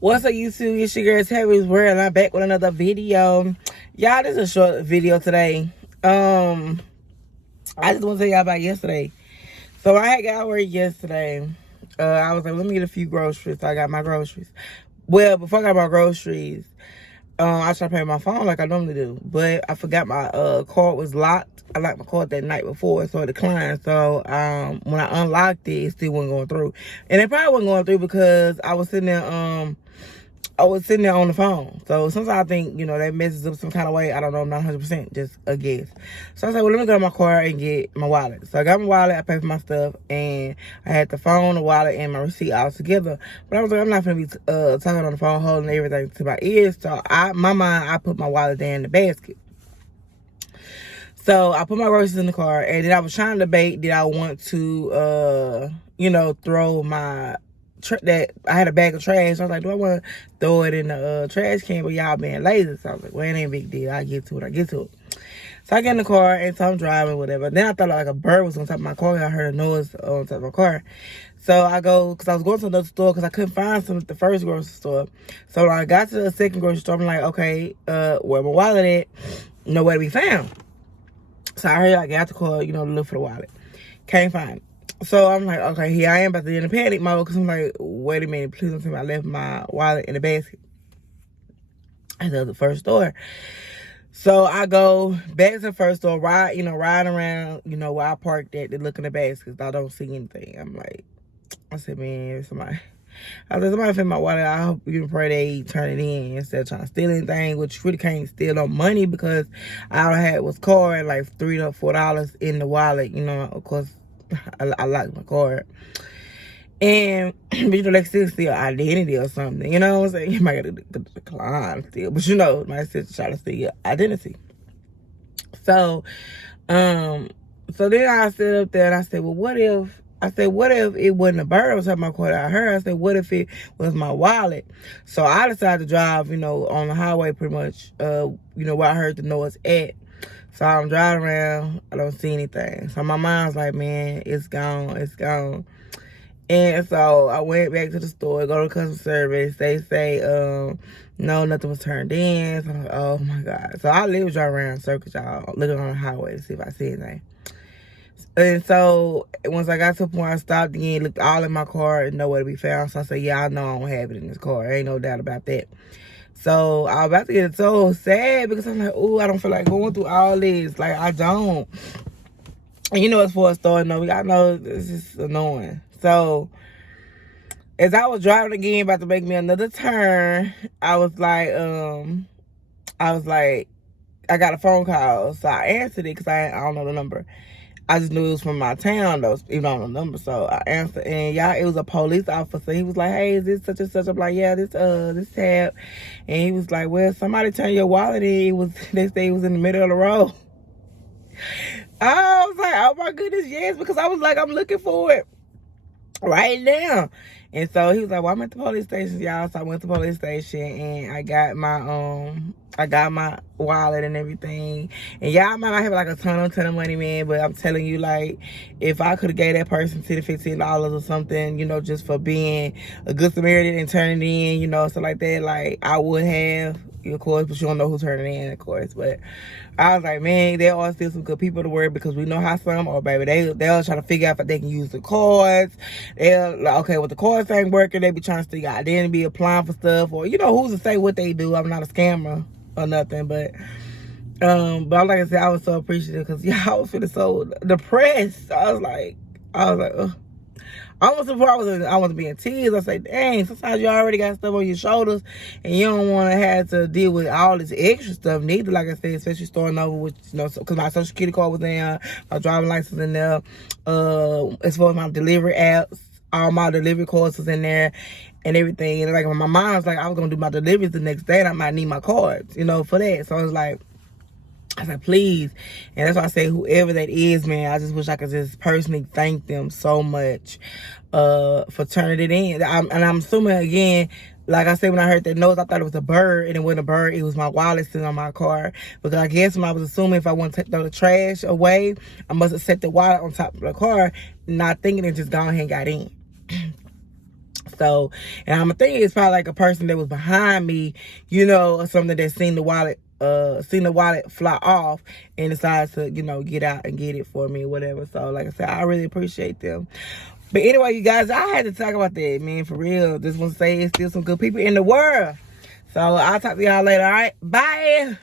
What's up, YouTube? It's your girl Terry's World, and I'm back with another video. Y'all, this is a short video today. I just want to tell y'all about yesterday. So I had got work yesterday. I was like, let me get a few groceries. So I got my groceries. Well, before I got my groceries, I tried to pay my phone like I normally do, but I forgot my card was locked. I locked my card that night before, so it declined. So when I unlocked it, it still wasn't going through, and it probably wasn't going through because I was sitting there on the phone. So sometimes I think, that messes up some kind of way. I don't know. I'm not 100%, just a guess. So I said, well, let me go to my car and get my wallet. So I got my wallet, I paid for my stuff, and I had the phone, the wallet, and my receipt all together. But I was like, I'm not going to be talking on the phone, holding everything to my ears. So I put my wallet there in the basket. So I put my groceries in the car, and then I was trying to debate, did I want to, throw my that I had a bag of trash. So I was like, do I want to throw it in the trash can? But y'all being lazy. So I was like, well, it ain't a big deal. I get to it. So I get in the car, and so I'm driving, whatever. Then I thought like a bird was on top of my car. I heard a noise on top of my car. So I go, because I was going to another store because I couldn't find some at the first grocery store. So when I got to the second grocery store, I'm like, okay, where my wallet at? Nowhere to be found. So I heard I got the car, to look for the wallet. Can't find it. So I'm like, okay, here I am about to get in a panic mode because I'm like, wait a minute, please don't tell me I left my wallet in the basket at the first store. So I go back to the first store, riding around, where I parked at to look in the basket because I don't see anything. I'm like, I said, man, somebody found my wallet. I hope you can pray they turn it in instead of trying to steal anything, which you really can't steal no money because all I had was card, like $3 to $4 in the wallet, of course. I locked my card. And, but they still steal identity or something. You know what I'm saying? You might get a decline still. But my sister try to steal your identity. So, so then I stood up there and I said, well, what if it wasn't a bird was having my card out her? I said, what if it was my wallet? So I decided to drive, on the highway pretty much, where I heard the noise at. So I'm driving around, I don't see anything. So my mind's like, man, it's gone. And so I went back to the store, go to customer service. They say, no, nothing was turned in. So I'm like, oh my God. So I literally drive around in circles, y'all, looking on the highway to see if I see anything. And so once I got to the point, I stopped again, looked all in my car, and nowhere to be found. So I said, yeah, I know I don't have it in this car. Ain't no doubt about that. So I was about to get so sad because I'm like, oh, I don't feel like going through all this. Like, I don't. And it's for a store. No, I know this is annoying. So as I was driving again, about to make me another turn, I was like, I got a phone call. So I answered it because I don't know the number. I just knew it was from my town, though, even on the number. So I answered, and it was a police officer. He was like, hey, is this such and such? I'm like, yeah, this tab. And he was like, well, somebody turned your wallet in. They say it was in the middle of the road. I was like, oh my goodness, yes, because I was like, I'm looking for it right now. And so he was like, well, I'm at the police station, y'all. So I went to the police station, and I got my wallet and everything. And y'all might not have like a ton of money, man, but I'm telling you, like, if I could have gave that person $10 to $15 or something, just for being a good Samaritan and turning it in, stuff like that, like, I would have, of course, but you don't know who's turning it in, of course. But I was like, man, there are still some good people to work because we know how some are, baby. They'll try to figure out if they can use the cards. They'll like, okay, well, the cards ain't working. They be trying to figure out identity, applying for stuff, or who's to say what they do. I'm not a scammer or nothing, but like I said, I was so appreciative because I was feeling so depressed. I was like, ugh. Almost before I was being teased. I say, dang, sometimes you already got stuff on your shoulders and you don't want to have to deal with all this extra stuff neither. Like I said, especially starting over with, because my social security card was in there, my driving license in there, as far as my delivery apps, all my delivery cards was in there and everything. And like my mom was like, I was going to do my deliveries the next day and I might need my cards, for that. So I was like, please. And that's why I say whoever that is, man, I just wish I could just personally thank them so much for turning it in. And I'm assuming, again, like I said, when I heard that noise, I thought it was a bird. And it wasn't a bird. It was my wallet sitting on my car. Because I guess when I was assuming if I want to throw the trash away, I must have set the wallet on top of the car, not thinking it just gone ahead and got in. So, and I'm thinking it's probably like a person that was behind me, you know, or something that seen the wallet fly off and decided to, you know, get out and get it for me or whatever. So, like I said, I really appreciate them. But anyway, you guys, I had to talk about that, man, for real. Just want to say it's still some good people in the world. So, I'll talk to y'all later, all right? Bye!